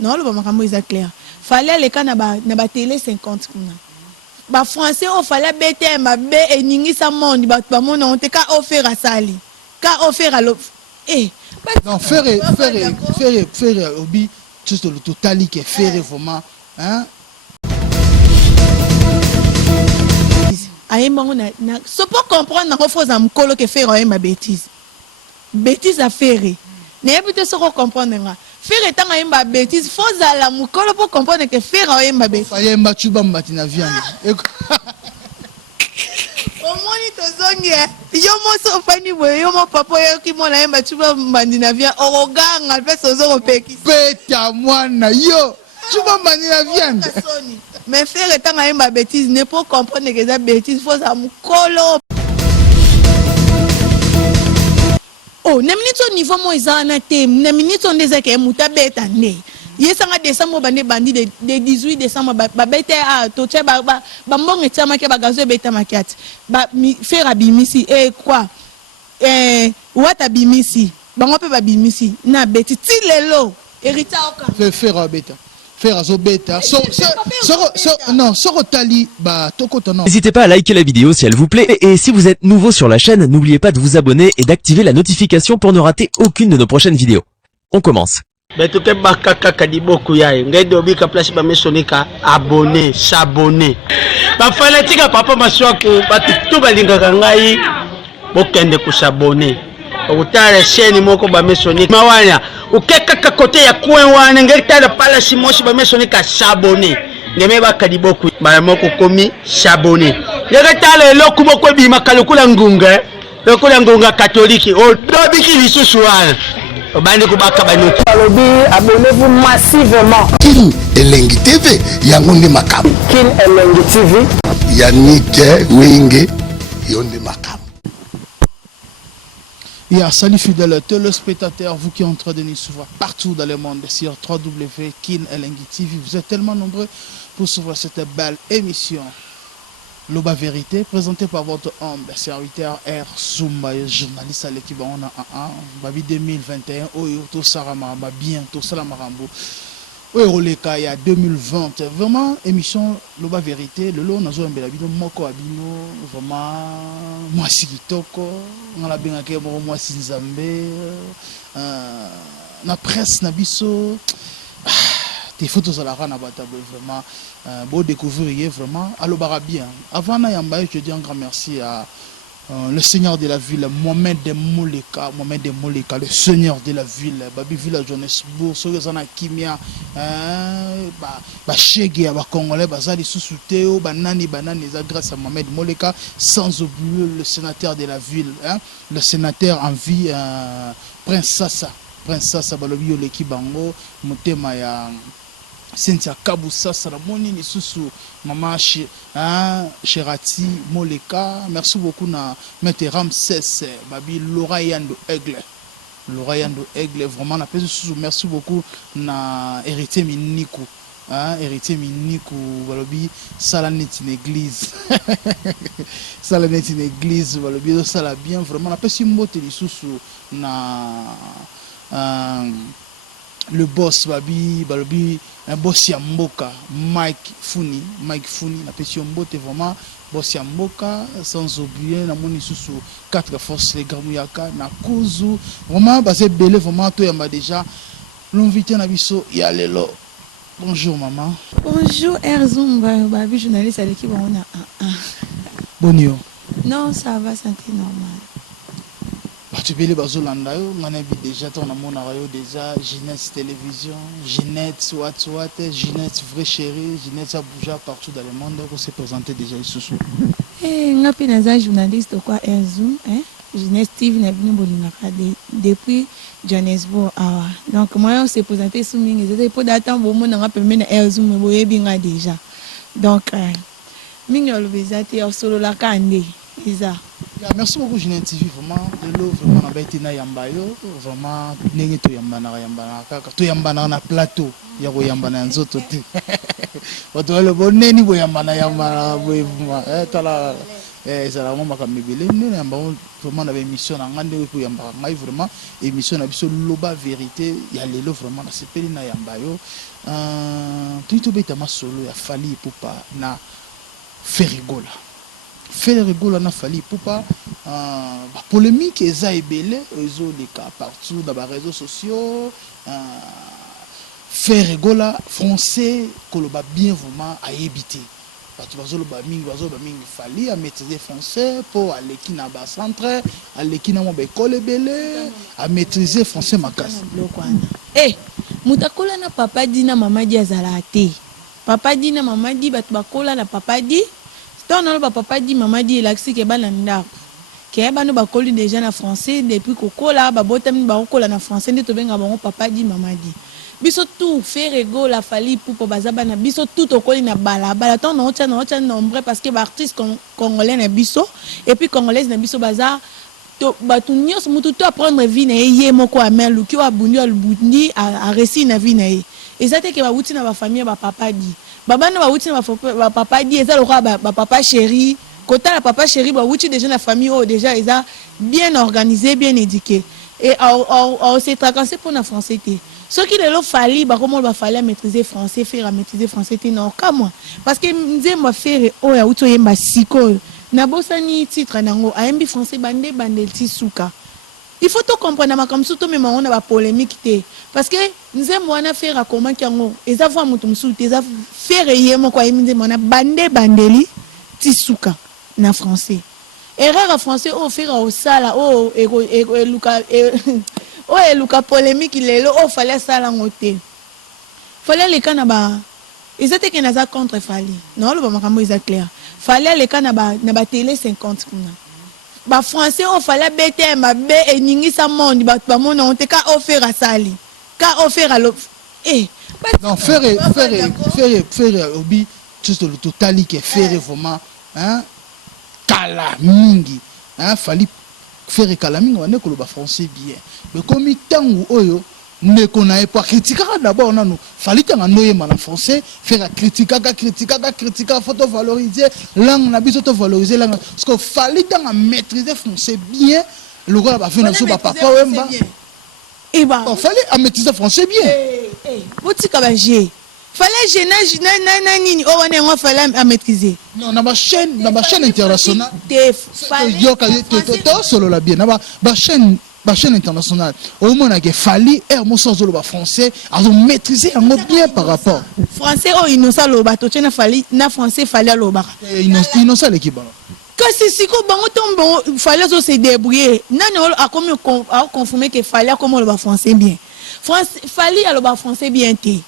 Non, le makambo est clair. Fallait les cas na ba télé 50 kuna. Ba français on fallait bête ma bé et ningi sa monde ba mon on te ka offert à sali. Ka offert à l'autre. Eh, non, faire obi tout le total qui est faire vraiment hein. Aïe mon na so pour comprendre na faut za mkolo que faire ma bêtise. Bêtise à faire. N'est pas ce qu'on comprendre nga. Faire étant ma bêtise, faut za mkolo pour comprendre que faire ma bêtise. Aïe ma chuba matina viande. Omoni tozongi yo moso fani boye yo mo papa yo ki mona yemba chuba mandina via oroganga pe sozo peki beta mwana yo chuba mandina viande mais faire étant yemba bêtise ne peut comprendre que ça bêtise faut ça mukolo oh na minute au niveau mo izana te na minute on desa ke muta beta ne yesanga décembre bande bandi de 18 décembre ba bete a to che ba mbonge chama ke ba gazo beta makiati ba faire abimisi et quoi wata bimisi bango pe ba bimisi na beti ti lelo hérita oka faire beta faire azo beta non soro tali ba tokota non. N'hésitez pas à liker la vidéo si elle vous plaît et si vous êtes nouveau sur la chaîne, n'oubliez pas de vous abonner et d'activer la notification pour ne rater aucune de nos prochaines vidéos. On commence. Beto te bakaka kadiboku yae ngedo bika place ba mesonika abonner s'abonner ba fanatika papa maswako batu balingaka ngai bokende ku s'abonner okutala chaîne moko ba mesonika mawanya ukeka kote ya kwenwana ngetala pala simoshi ba mesonika s'abonner ngeme ba kadiboku ba moko komi s'abonner ngetala eloko moko bima kalukula ngunga katoliki o dobiki lisusu wana. Abonnez-vous massivement. Kin Elengi TV, Yangonde Makam. Kin Elengi TV. Yannick Wenge, Yonde Makam. Salut fidèles téléspectateurs, vous qui êtes en train de nous suivre partout dans le monde sur www.Kin Elengi TV. Vous êtes tellement nombreux pour suivre cette belle émission. Loba Vérité, présenté par votre humble serviteur R. Zumba, journaliste à l'équipe on a Babi 2021, Oyo, to Saramamba, bien, to Salamarambo, Oyo Leka, il y a 2020, vraiment, émission Loba Vérité, le lot, on a joué un bel abino, Moko Abino, vraiment, moi Sigitoko, on a bien accueilli, moi Sinzambe, na presse, na biso, des photos à la rana batable, vraiment. Beau découvrir vraiment allo bien. Avant Nayamba, je dis un grand merci à le seigneur de la ville, Mohamed de Moleka, le seigneur de la ville, Babi Villa Johannesburg, Sogezana Kimia, Chege, Congolais, Bazali Soussouteo, Banani, grâce à Mohamed Moleka, sans oublier le sénateur de la ville, le sénateur en vie, Prince Sassa, Balobi, l'équipe Bango, Motema ya. Cynthia Kaboussa, Salamoni, Nisusu, Maman Cherati, Moleka, merci beaucoup na Maître Ramsès, Babi Laura Yando Aigle, vraiment, merci beaucoup na Héritier Minikou, Balobi, Salanet in église, Balobi, Sala bien, vraiment, na Pessi Mbote Nisusu na le boss Balobi, un boss Yamboka, Mike Funi, la pétition Mbote vraiment, boss Yamboka, sans oublier, na moni sous 4 forces, les Gamouyaka, na Kuzu, vraiment, basé belé, vraiment, toi yamba déjà, l'invité na biso, yalelo. Bonjour maman. Bonjour Erzumba, babi journaliste à l'équipe on a Bonjour. Non, ça va, santé normal. Tu peux les bazolanda yo ngana bi déjà ton amona rayo déjà Ginette télévision Ginette soit Ginette vraie chérie Ginette ça bouge partout dans le monde pour se présenter déjà ici ngapi naza journaliste quoi Zoom Ginette TV na bino bolingaka depuis Johannesburg donc moi on s'est présenté sous mingi c'était pour d'attendre bon mon nga pembe na Zoom boyebi nga déjà donc mingi olobezate solo la kande isa. Merci beaucoup Ginette TV vraiment de l'eau vraiment na baité na yambayo vraiment ndenge to yambana kaka to yambana na plateau ya ko yambana nzoto te wato le boneni bo yambana boyema tala ezala vraiment makamebele nene yamba vraiment na émission na ngande ko yamba ngai vraiment émission na biso loba vérité ya lelo vraiment na sepeli na yamba yo tout beta masolo ya Fally Ipupa na Ferrigola na Fally Ipupa ba polémique eza ebele ezo leka partout dans les réseaux sociaux Ferrigola français koloba bien vraiment a éviter bato bazoloba mingi Fally a maîtriser français pour aleki na ba centre aleki na mo ba école ebele a maîtriser français makasi mutakola na papa di na mama di azala te papa di na mama di bato bakola na papa di non ba papa di mama di elaksi ke bana ndako ke bano bakoli déjà na français depuis kokola ba botami ba kokola na français nde to benga bango papa di mama di biso tout Ferrigola Fally Ipupa bazaba na biso tout okoli na balabala ton on tient nombre parce que ba artiste congolais na biso et puis congolaise na biso baza to batu nyos mutu to apprendre vie na ye moko amelu ki wa bundi al bundi a récit na vie na ye ezate ke ba wuti na ba famille ba papa di baba na ba wuti na ba papa di eza lokwa ba papa chéri kota la papa chéri ba wuti déjà na famille oh déjà eza bien organisé bien éduqué et c'est tracassé pour na français té ce qui le Fally ba comment ba Fally maîtriser français faire maîtriser français té non comme moi parce que nzemba faire oh ya wuto yemba siko na bosani titre nango ayembi français bande tisuka il faut tout comprendre ma comme surtout même on a ba polémique té parce que nzembo wana faire comment kiango eza voix mutu musuti eza faire yemo kwa yembi nzembo na bandeli tisuka na français erreur en français au faire au sala oh eluka polémique lelo oh fallait sala ngote fallait les canaba ils étaient que naza contre Fally non le makambo est clair fallait les canaba na ba télé 50 kuna ba français oh fallait bete ma be eningi sa monde ba monde on te ka offert à Sali ka offert à l'autre non faire obi juste le total qui faire vraiment hein kala mingi hein Fally faire kala mingi on est que le français bien mais comme tangu oyo ne connaît pas critiquer d'abord non Fally tanga noyema na français faire critiquer photo valoriser langue na biso to valoriser langue parce que Fally tanga maîtriser français bien le roi va faire so papa wemba et bah Fally a maîtriser français bien botika ba G fallait gêner na nini o wana ngo fallait à maîtriser non na ba chaîne internationale fallait to solo la bien na ba chaîne internationale au moins que Fally moso zolo français a maîtriser en bien par rapport français oh innocent lo bato na Fally na français Fally lo ba innocent l'équipe kasi siko bango tombo Fally zo se débrouiller nani a comme a confirmé que Fally a comme le français bien Fally a le français bien té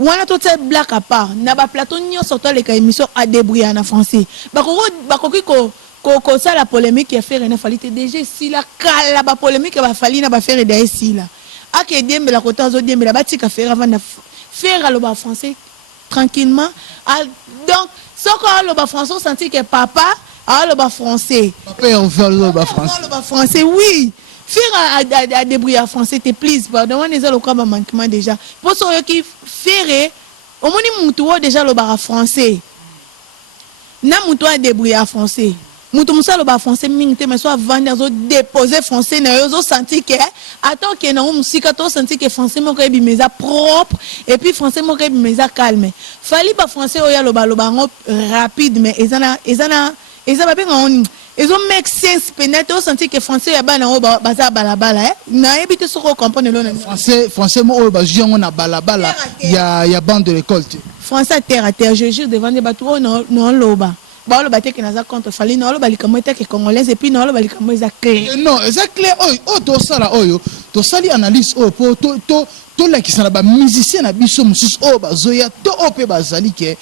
wana to tse black à part na ba plateau nyo sorto les émission a débrouiller en français bakoki ko ça la polémique qui a fait René Fally déjà si la kala ba polémique ba Fally na ba faire des ici là ake dembe la kota zo dembe la batika faire avant de faire le ba français tranquillement donc ce qu'on le ba français senti que papa a le ba français papa on veut le ba français oui faire à débrouiller en français te please pardon on est là le cas manquement déjà pour ceux qui faire au moins mutu déjà le ba français na mutu a débrouiller en français mutu musalo ba français mingte mais soit vendre zo déposer français na yo senti que attends que na musika to senti que français mo ko ebimeza propre et puis français mo ko ebimeza calme Fally ba français oya lo ba rapide mais ezana ba benga on ils ont make sense peut-être senti que français ya bana o baza balabala na ebite soko comprendre lo français mo o ba jongo na balabala ya bande de l'école français terre à terre je jure devant des bateaux non loba ba lo baté que naza contre Fally non lo balika que congolaise et puis non lo balika moza clair non c'est clair to sala oyo to sali analyse po to la ki sala ba musicien na biso musus bazoya to pe bazali ke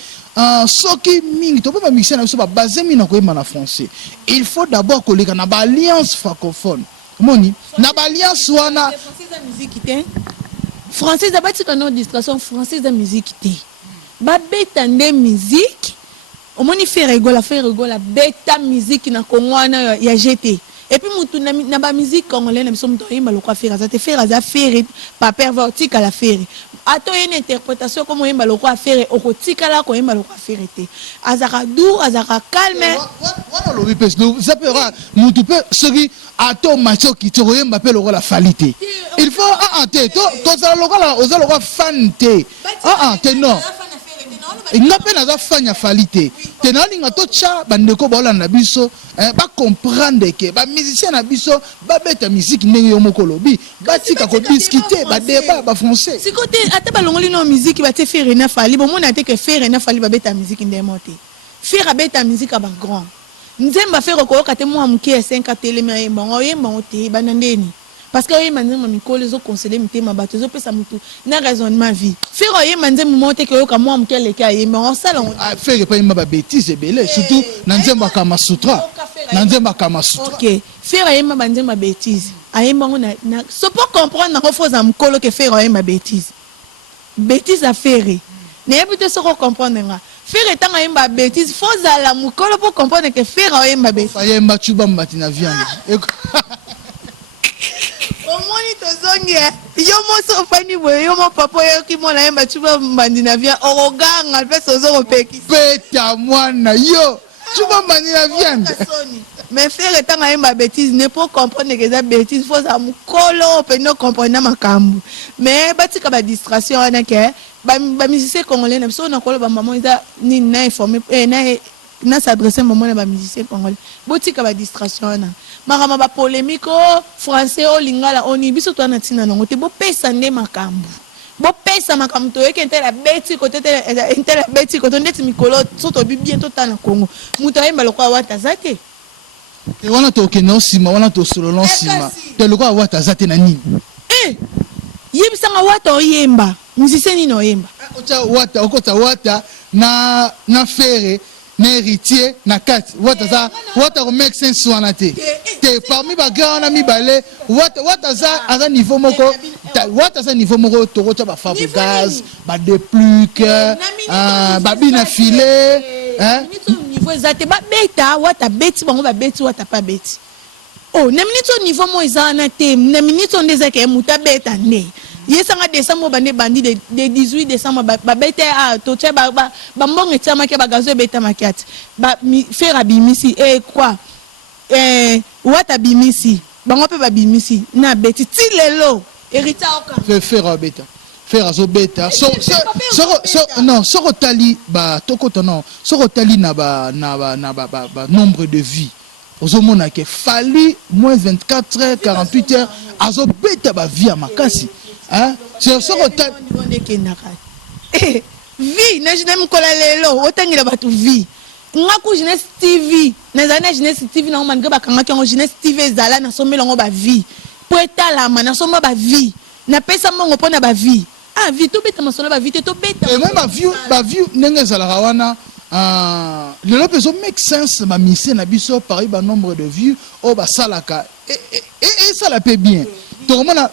soki mingi to ba musicien na biso ba basé mina ko yema na français il faut d'abord que les na ba alliance francophone moni na ba alliance wana français da bati kana distraction français da musique té ba betande musique au moins faire rigola beta musique na kongwana ya GT et puis mutu na ba musique congolaise na biso mutu yimba lokwa faire ça te faire za faire pas pervertir à la faire ato une interprétation comme oyemba loko affaire okotikala ko yemba loko affaire te azaka doux azaka calme wana lobi pes zapera mutu pe soki ato macho ki to yemba pe loko la falite il faut te to za loko la oza loko fan te te non nga pe naza fanya falite te nalinga tocha bandeko baolanda biso bacomprendre ke bamusicien na biso babeta musique ndenge yo moko lobi batika kodiscute badeba bafrançais sikote ata balongoli no musique batie faire na fali bomona te ke faire na fali babeta musique ndemo te faire abeta musique aba grand nzemba faire koyoka te mwa muke ya 5 atelemi ayemba oyemba te bana ndeni parce que oyemba nzemba mikolo ezo conseiller mitema bato ezopesa mutu na raisonnement vie faire oyemba nzemba monte ke yoka mwa muke leke ayemba osala faire pas yemba ba bêtise ebele surtout na nzemba kama sutra na nzemba kama sutra OK faire oyemba ba nzemba bêtise ayemba ngona so pour comprendre na faut za mukolo ke faire oyemba bêtise à faire ne peut se comprendre nga faire tanga yemba bêtise faut za la mukolo pour comprendre que faire oyemba bêtise ayemba chuba mbati na viande omoni tozongi yo moso fani boye yo mo papa yo ki mona yemba chuba mbandi na viande oroganga pesa ozoko peki peta mwana yo chuba mbandi na viande mais faire tanga yemba bêtise ne pour comprendre que ça bêtise faut za mukolo pe no comprendre makambu mais batika ba distraction wana ke ba musicien congolais na biso na kolo ba maman eza ni na informer na s'adresser maman na ba musicien congolais botika ba distraction wana makama ba polémique français o lingala oni biso to na tina nango te bo pesa nde makambu bo pesa makambu to yeke ntela beti côté ntela beti côté ndeti mikolo soto bi bientôt ta na Congo muto yemba lokwa wata zate et wana to keno sima wana to solo sima te lokwa wata zate na nini yebisanga wata oyemba musicien ni no yemba okota wata na fere na héritier na kati wata ko make sense wana te parmi ba grand na mibale wata za aza niveau moko wata za niveau moko to ba fabre gaz ba de pluc ba bina filet niveau ezate ba beta wata beti bango ba beti wata pa beti na minute niveau mo ezana te na minute ondeza ke muta beta ne yesanga décembre bande bandi de 18 décembre ba bete to che ba mbongo tama ke ba gazo beta makiati ba faire bimisi quoi wata bimisi bango pe ba bimisi na beti ti lelo hérita oka faire beta faire azo beta non soko tali ba tokoto non soko tali na ba nombre de vie ozomona ke fali moins 24 heures 48 heures azo beta ba vie makasi c'est ça vie na jeunesse mkola lelo otangila batu vie ngaku jeunesse TV na zana jeunesse TV na man ba kanga kango jeunesse TV ezala na somela ngo ba vie po etala mana somba ba vie na pesa mongo pona ba vie vie to beta masolo ba vie to beta et même ba vie ndenge ezala wana lelo peso make sense ma mission na biso par ba nombre de vues o ba salaka et ça la paie bien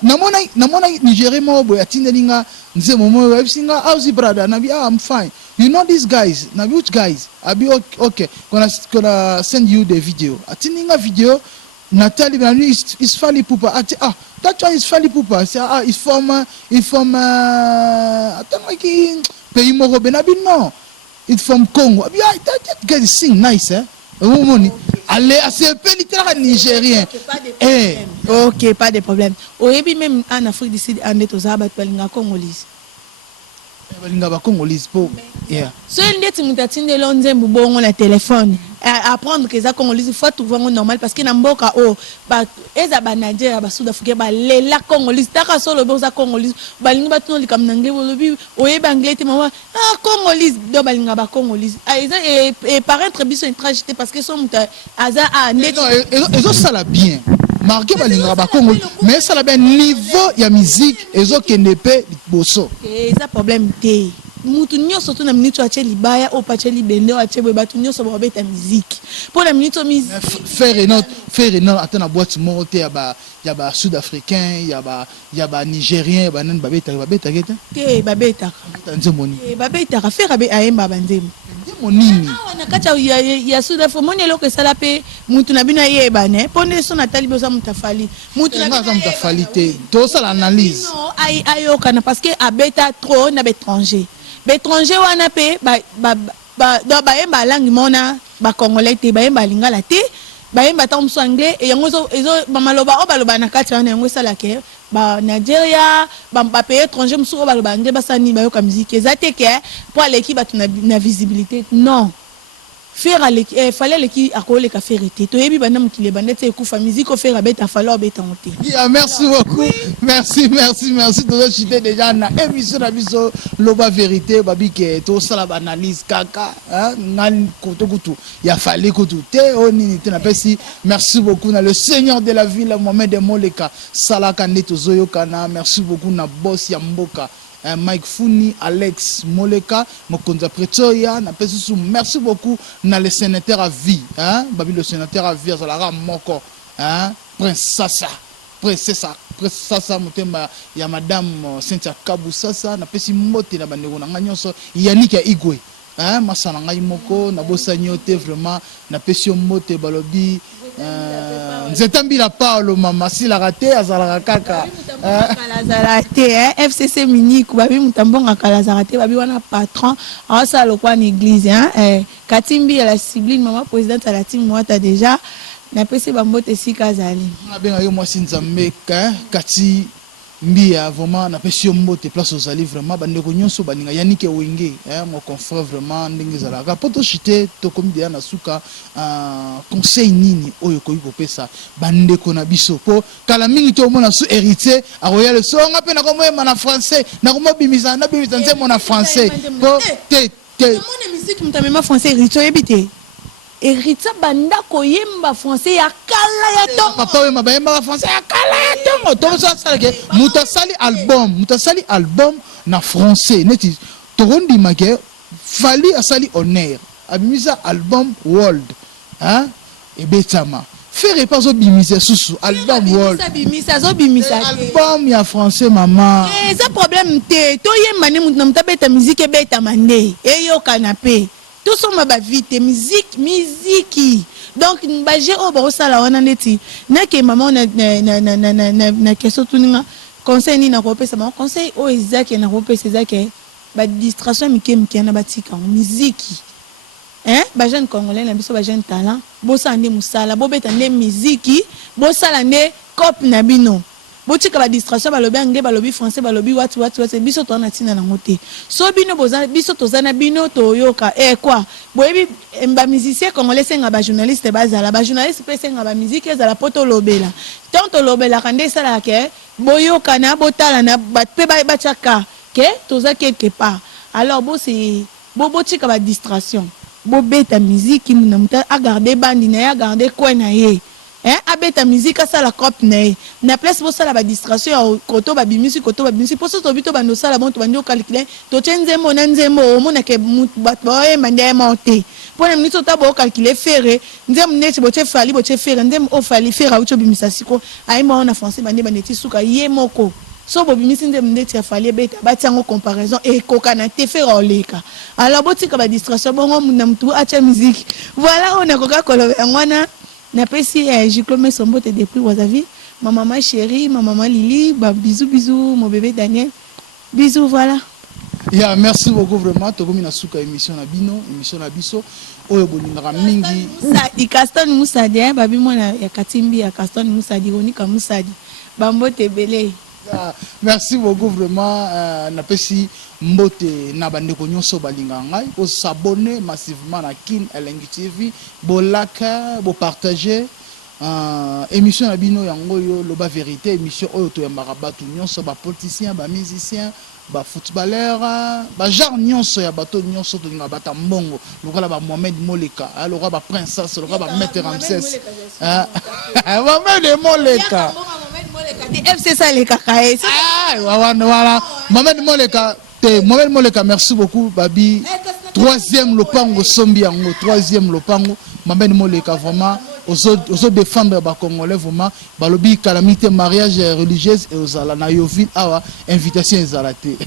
namona Nigeria mo boy atindelinga nze momo webisinga how's brother nabi I'm fine you know these guys nabi which guys abi okay gonna send you the video atininga video Nathalie Benani is Fally Ipupa that one is Fally Ipupa say it's from atanaki pays moko benabi no it's from Congo abi that guy sing nice Omoni allez à ce pays nigérien OK pas de problème oyebi même en Afrique du Sud ande to zaba balinga congolais balinga ba congolais po so ndeti mutatinde lonzembu bongo na téléphone apprendre que ça congolais faut trouver normal parce que na mboka ba eza ba Nigeria ba South Africa ba lela congolais taka solo boza congolais balinga batino likam nangle bolobi oyeba anglais te mawa congolais do balinga ba congolais eza et paraître biso une tragédie parce que son muta aza ndeti ezo sala bien marqué balinga ba Congo mais ça la bien niveau ya musique ezo kendepe boso eza problème te mutu nyonso to na minute ache libaya o pache libende o ache batu nyonso ba beta musique pour la minute musique faire non atana boîte monte ya ba sud-africain ya ba nigérien ba nan ba beta geta te ba beta nzemoni ba beta faire abe ayemba banzembo monini na kati ya suda fo moni eloko esala pe mutu na bino ayeba ne pone so na tali boza mutafali mutu na bino mutafali te to ça l'analyse ayokana parce que abeta trop na bétranger wana pe ba bayemba langi mona ba congolais te bayemba lingala te bayemba ta muso anglais et yango ezo bamaloba o baloba na kati wana yango esala ke ba Nigeria ba pays étranger muso o baloba anglais basani bayoka musique ezate ke pour l'équipe batu na visibilité non faire fallait l'équipe akole ka faire été to yebi bana mukile bandete ekufa musique o faire beta fallo beta monter. Merci beaucoup. Oui. Merci de chiter déjà na émission na biso loba vérité babi ke to sala analyse kaka ngal kotokutu ya fallait kotu te oni te na pesi. Merci beaucoup na le seigneur de la ville Mohamed Moleka salaka neto zoyo kana. Merci beaucoup na boss ya mboka Mike Funi, Alex Moleka, Mokonza Pretoria, merci beaucoup na le sénateur à vie, babi le sénateur à vie, Zalara Moko, Princessa Motema, ya madame Cynthia Kabusasa, na pesi mote na bandeko na nganyonso, Yannick Igwe, masana ngai moko, na bosanyote vraiment, na pesi mote balobi, nzetambi la Paolo mama si la raté azala kaka FCC Munich babi mutambonga kala zarate babi wana patron asa lokwa na église katimbi ya la Sibline maman présidente à la team mwata déjà na pesi bambote sika zali na benga yo mwasi nzambe kati mbia vraiment na pesi mbote place aux ali vraiment bandeko nyonso baninga yanike wenge mon confrère vraiment ndenge zalaka poto chité to komi dia na suka conseil nini oyo koyi kopesa bandeko na biso po kala mingi to mona su héritier a royal songa pe na komo na français na komo bimisa na bimisa nzemo na français po te mon musique mutamema français héritier ebité Erita banda koyemba français ya kala ya tongo papa we mabayemba français ya kala ya tongo to so sala ke mutasali album na français neti tokondi make fali asali honneur abimisa album world ebetama faire pas obimisa susu album world album ya français mama ça problème te to yemba ne mutu na mutabeta musique ebeta mande eyo canapé tout ça m'a vite musique donc baje o ba osala wana neti na ke maman na question tuninga conseil ni na kopesa ma conseil o ezaki na kopesa ezaki ba distraction mike na batika musique ba jeune congolais na biso ba jeune talent bo sande musala bo beta ne musique bo sala ne cop na bino botika ba distraction balobi anglais balobi français balobi watu biso to na tina na ngote so bino boza biso tozana bino toyoka quoi boyebi ba musicien congolais senga ba journaliste bazala ba journaliste pe senga ba musique ezala poto lobela tant lobela kande sala ke boyoka na botala na pe ba chaka ke toza quelque part alors botika ba distraction bo beta musique na muta a garder bandi na ya garder quoi na ye abeta musique ça la cop na place pour ça la distraction koto ba bimisi pour ça to bito bando sala bon to bando calculer to tenzemo na nzemo mona ke batboye mande monter pour les minutes to bo calculer faire nzem neti bo che fali bo che faire nzem o fali faire auto bimisa siko ay mo na français bande baneti suka ye moko so bo bimisi nzem neti fali beta batiango comparaison et kokana te faire oleka alors botika ba distraction bongo na mtu acha musique voilà on a koka kolo ngwana na pesi Jiclome Sombote depuis Wazavi, ma maman chérie, ma maman Lily, bisous, mon bébé Daniel. Bisous, voilà. Yeah, merci beaucoup vraiment. Tokomi na suka émission na biso. Oyo bolinga mingi. Musadi Caston Musadi, babi mwana ya Katimbi ya Caston Musadi, Ronika Musadi. Bambote belé. Merci beaucoup vraiment na pesi mbote na bandeko nyonso balinga ngai ko s'abonner massivement na Kin Elengi TV bolaka bo partager émission na bino yango yo loba vérité émission oyo to yambaka batu nyonso ba politicien ba musicien ba footballeur ba genre nyonso ya bato nyonso to linga bata mbongo lokola ba Mohamed Moleka lokola ba princesse lokola ba maître Ramsès Mohamed Moleka FC ça les kakae voilà Mohamed Moleka merci beaucoup babi troisième lopango sombi yango troisième lopango Mohamed Moleka vraiment aux défendre les Congolais vraiment balobi calamité mariage religieuse et aux ala na yoville awa invitation ezalate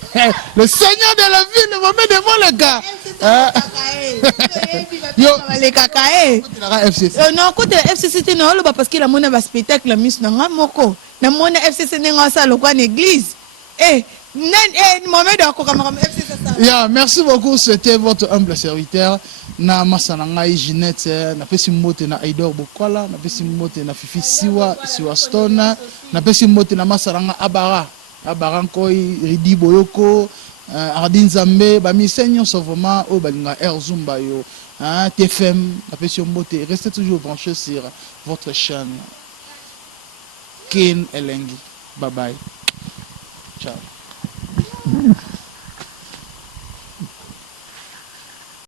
le seigneur de la ville me met devant les gars les kakae FCC non côté FCC te non parce que la mona va spectacle miss na moko na mona FCC nenga sa lokwa en église Mohamed FCC ça. Yeah, merci beaucoup, c'était votre humble serviteur na masananga Ginette na pesi mote na Aidor Bokwala na pesi mote na Fifi Siwa Stone na pesi mote na masananga Abara Nkoi Ridi Boyoko Ardin Zambe ba misenyo vraiment au balinga Air Zumba yo TFM na pesi mote restez toujours branchés sur votre chaîne Kin Elengi. Bye bye. Ciao.